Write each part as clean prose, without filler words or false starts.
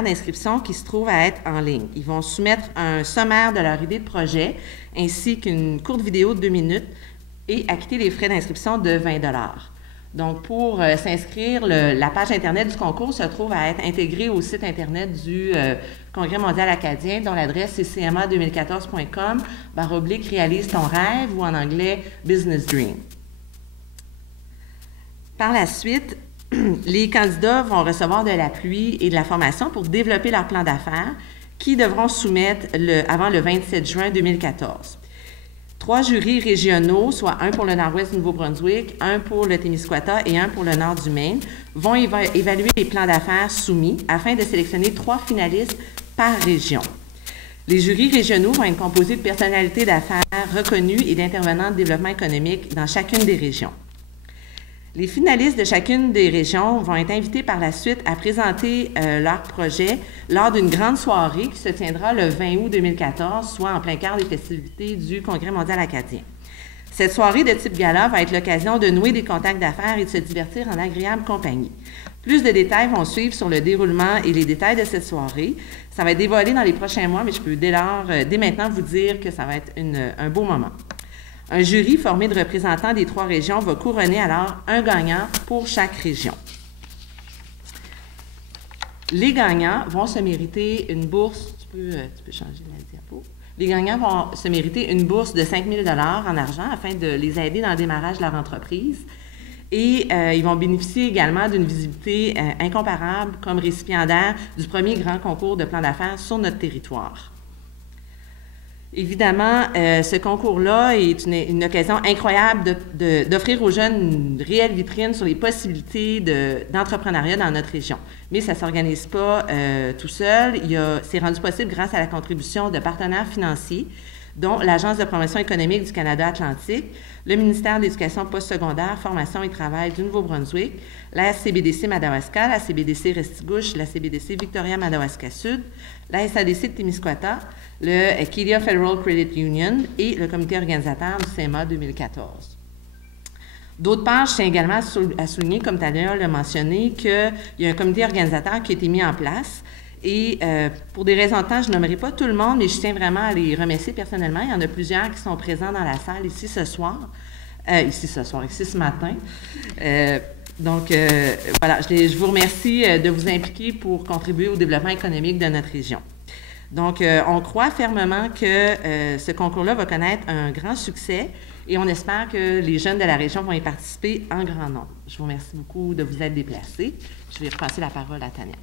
d'inscription qui se trouve à être en ligne. Ils vont soumettre un sommaire de leur idée de projet ainsi qu'une courte vidéo de 2 minutes et acquitter les frais d'inscription de 20 $. Donc, pour s'inscrire, la page Internet du concours se trouve à être intégrée au site Internet du Congrès mondial acadien, dont l'adresse est cma2014.com/réalise ton rêve ou en anglais Business Dream. Par la suite, les candidats vont recevoir de l'appui et de la formation pour développer leur plan d'affaires qui devront soumettre avant le 27 juin 2014. 3 jurys régionaux, soit un pour le nord-ouest du Nouveau-Brunswick, un pour le Témiscouata et un pour le nord du Maine, vont évaluer les plans d'affaires soumis afin de sélectionner 3 finalistes par région. Les jurys régionaux vont être composés de personnalités d'affaires reconnues et d'intervenants de développement économique dans chacune des régions. Les finalistes de chacune des régions vont être invités par la suite à présenter leur projet lors d'une grande soirée qui se tiendra le 20 août 2014, soit en plein cœur des festivités du Congrès mondial acadien. Cette soirée de type gala va être l'occasion de nouer des contacts d'affaires et de se divertir en agréable compagnie. Plus de détails vont suivre sur le déroulement et les détails de cette soirée. Ça va être dévoilé dans les prochains mois, mais je peux dès maintenant vous dire que ça va être un beau moment. Un jury formé de représentants des 3 régions va couronner alors un gagnant pour chaque région. Les gagnants vont se mériter une bourse, tu peux changer la diapo. Les gagnants vont se mériter une bourse de 5 000 $ en argent afin de les aider dans le démarrage de leur entreprise. Et ils vont bénéficier également d'une visibilité incomparable comme récipiendaire du premier grand concours de plan d'affaires sur notre territoire. Évidemment, ce concours-là est une occasion incroyable d'offrir aux jeunes une réelle vitrine sur les possibilités d'entrepreneuriat dans notre région. Mais ça ne s'organise pas tout seul. C'est rendu possible grâce à la contribution de partenaires financiers, dont l'Agence de promotion économique du Canada Atlantique, le ministère de l'Éducation postsecondaire, Formation et Travail du Nouveau-Brunswick, la SCBDC Madawaska, la CBDC Restigouche, la CBDC Victoria-Madawaska-Sud, la SADC de Témiscouata, le Acadia Federal Credit Union et le comité organisateur du CMA 2014. D'autre part, je tiens également à souligner, comme Tania l'a mentionné, qu'il y a un comité organisateur qui a été mis en place. Et pour des raisons de temps, je ne nommerai pas tout le monde, mais je tiens vraiment à les remercier personnellement. Il y en a plusieurs qui sont présents dans la salle ici ce matin. Voilà, je vous remercie de vous impliquer pour contribuer au développement économique de notre région. Donc, on croit fermement que ce concours-là va connaître un grand succès et on espère que les jeunes de la région vont y participer en grand nombre. Je vous remercie beaucoup de vous être déplacés. Je vais repasser la parole à Tania.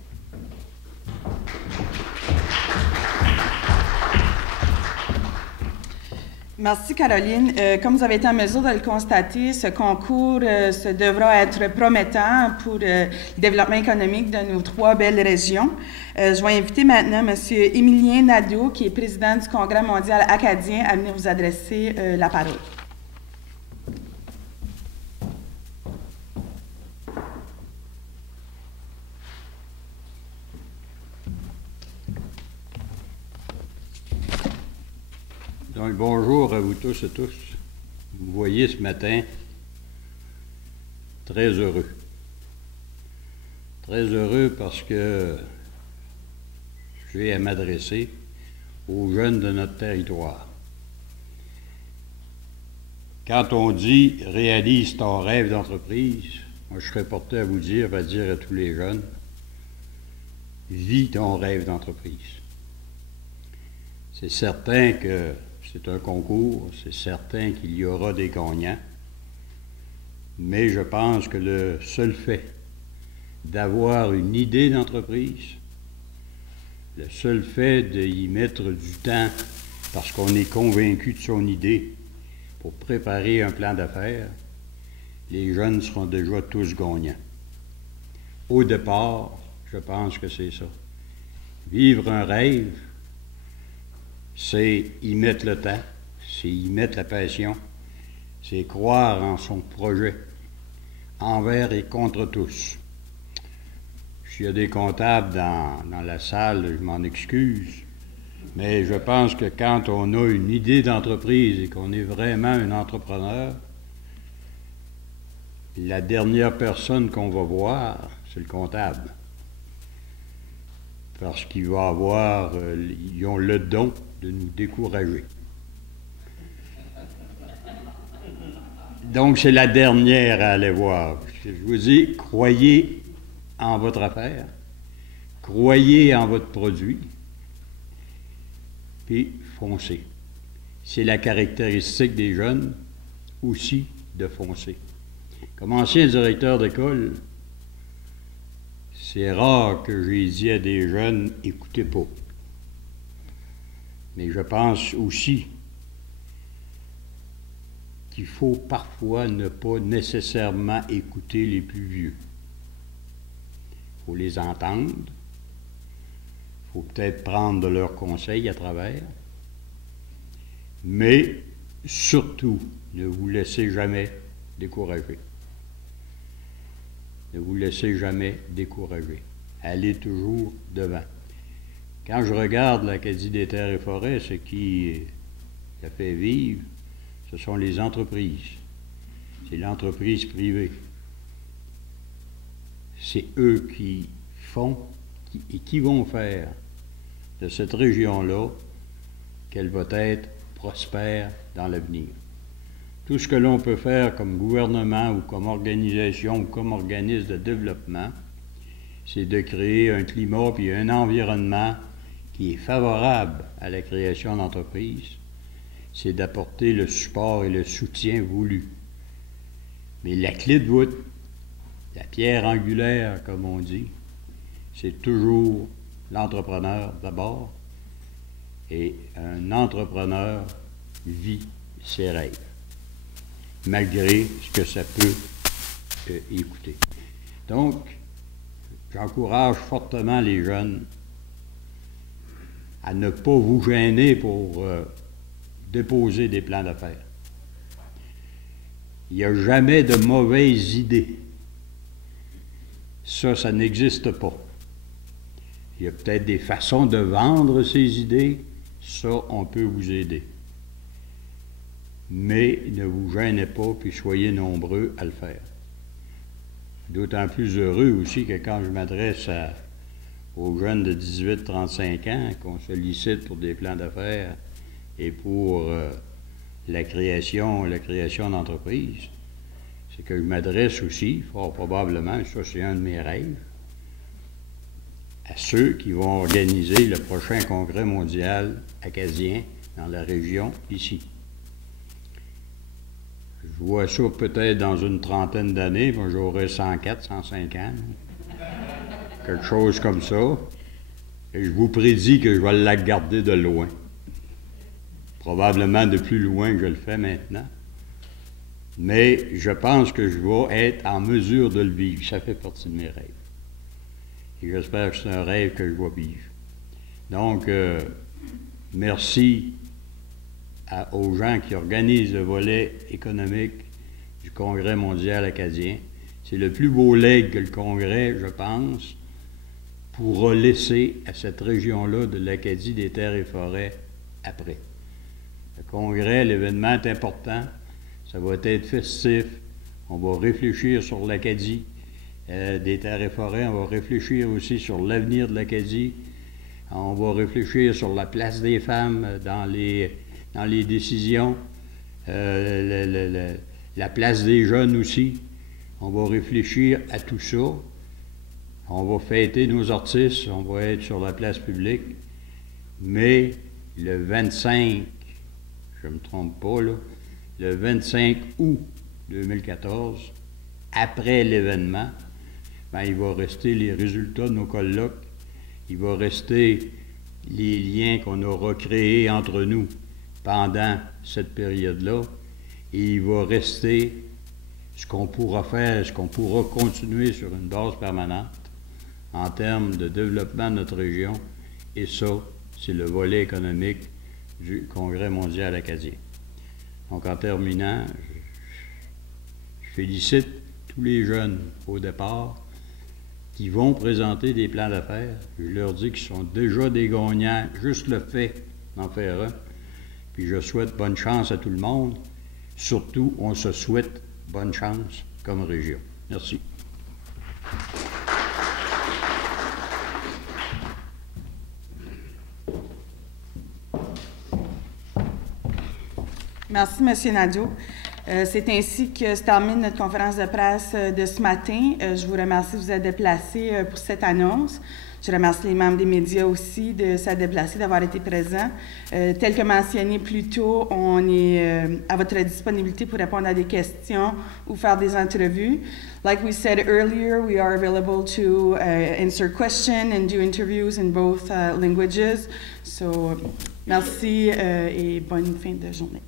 Merci Caroline. Comme vous avez été en mesure de le constater, ce concours devra être prometteur pour le développement économique de nos 3 belles régions. Je vais inviter maintenant M. Émilien Nadeau, qui est président du Congrès mondial acadien, à venir vous adresser la parole. Donc, bonjour à vous tous et tous. Vous voyez ce matin, très heureux. Très heureux parce que j'ai à m'adresser aux jeunes de notre territoire. Quand on dit « réalise ton rêve d'entreprise », moi je serais porté à vous dire, à dire à tous les jeunes, « vis ton rêve d'entreprise ». C'est certain que c'est un concours, c'est certain qu'il y aura des gagnants, mais je pense que le seul fait d'avoir une idée d'entreprise, le seul fait d'y mettre du temps parce qu'on est convaincu de son idée pour préparer un plan d'affaires, les jeunes seront déjà tous gagnants. Au départ, je pense que c'est ça. Vivre un rêve, c'est y mettre le temps, c'est y mettre la passion, c'est croire en son projet, envers et contre tous. S'il y a des comptables dans la salle, je m'en excuse, mais je pense que quand on a une idée d'entreprise et qu'on est vraiment un entrepreneur, la dernière personne qu'on va voir, c'est le comptable. parce qu'ils vont avoir, ils ont le don de nous décourager. Donc, c'est la dernière à aller voir. Je vous dis, croyez en votre affaire, croyez en votre produit, puis foncez. C'est la caractéristique des jeunes aussi de foncer. Comme ancien directeur d'école, c'est rare que j'ai dit à des jeunes « écoutez pas ». Mais je pense aussi qu'il faut parfois ne pas nécessairement écouter les plus vieux. Il faut les entendre. Il faut peut-être prendre de leurs conseils à travers. Mais surtout, ne vous laissez jamais décourager. Ne vous laissez jamais décourager. Allez toujours devant. Quand je regarde l'Acadie des terres et forêts, ce qui la fait vivre, ce sont les entreprises. C'est l'entreprise privée. C'est eux qui font et qui vont faire de cette région-là qu'elle va être prospère dans l'avenir. Tout ce que l'on peut faire comme gouvernement ou comme organisation ou comme organisme de développement, c'est de créer un climat puis un environnement qui est favorable à la création d'entreprises. C'est d'apporter le support et le soutien voulu. Mais la clé de voûte, la pierre angulaire, comme on dit, c'est toujours l'entrepreneur d'abord. Et un entrepreneur vit ses rêves, malgré ce que ça peut écouter. Donc, j'encourage fortement les jeunes à ne pas vous gêner pour déposer des plans d'affaires. Il n'y a jamais de mauvaises idées. Ça n'existe pas. Il y a peut-être des façons de vendre ces idées. Ça, on peut vous aider. Mais ne vous gênez pas, puis soyez nombreux à le faire. D'autant plus heureux aussi que quand je m'adresse aux jeunes de 18-35 ans qu'on sollicite pour des plans d'affaires et pour la création d'entreprises, c'est que je m'adresse aussi, fort probablement, ça c'est un de mes rêves, à ceux qui vont organiser le prochain congrès mondial acadien dans la région ici. Je vois ça peut-être dans une trentaine d'années, moi j'aurai 104, 105 ans, quelque chose comme ça, et je vous prédis que je vais la garder de loin. Probablement de plus loin que je le fais maintenant. Mais je pense que je vais être en mesure de le vivre. Ça fait partie de mes rêves. Et j'espère que c'est un rêve que je vais vivre. Donc, merci aux gens qui organisent le volet économique du Congrès mondial acadien. C'est le plus beau legs que le Congrès, je pense, pourra laisser à cette région-là de l'Acadie des terres et forêts après. Le Congrès, l'événement est important. Ça va être festif. On va réfléchir sur l'Acadie des terres et forêts. On va réfléchir aussi sur l'avenir de l'Acadie. On va réfléchir sur la place des femmes dans les décisions, la place des jeunes aussi. On va réfléchir à tout ça. On va fêter nos artistes, on va être sur la place publique. Mais le 25, je ne me trompe pas, là, le 25 août 2014, après l'événement, ben, il va rester les résultats de nos colloques, il va rester les liens qu'on aura créés entre nous pendant cette période-là, et il va rester ce qu'on pourra faire, ce qu'on pourra continuer sur une base permanente en termes de développement de notre région, et ça, c'est le volet économique du Congrès mondial acadien. Donc, en terminant, je félicite tous les jeunes au départ qui vont présenter des plans d'affaires. Je leur dis qu'ils sont déjà des gagnants, juste le fait d'en faire un. Puis je souhaite bonne chance à tout le monde. Surtout, on se souhaite bonne chance comme région. Merci. Merci, M. Nadeau. C'est ainsi que se termine notre conférence de presse de ce matin. Je vous remercie de vous être déplacés pour cette annonce. Je remercie les membres des médias aussi de s'être déplacés, d'avoir été présents. Tel que mentionné plus tôt, on est à votre disponibilité pour répondre à des questions ou faire des entrevues. Like we said earlier, we are available to answer questions and do interviews in both languages. So, merci et bonne fin de journée.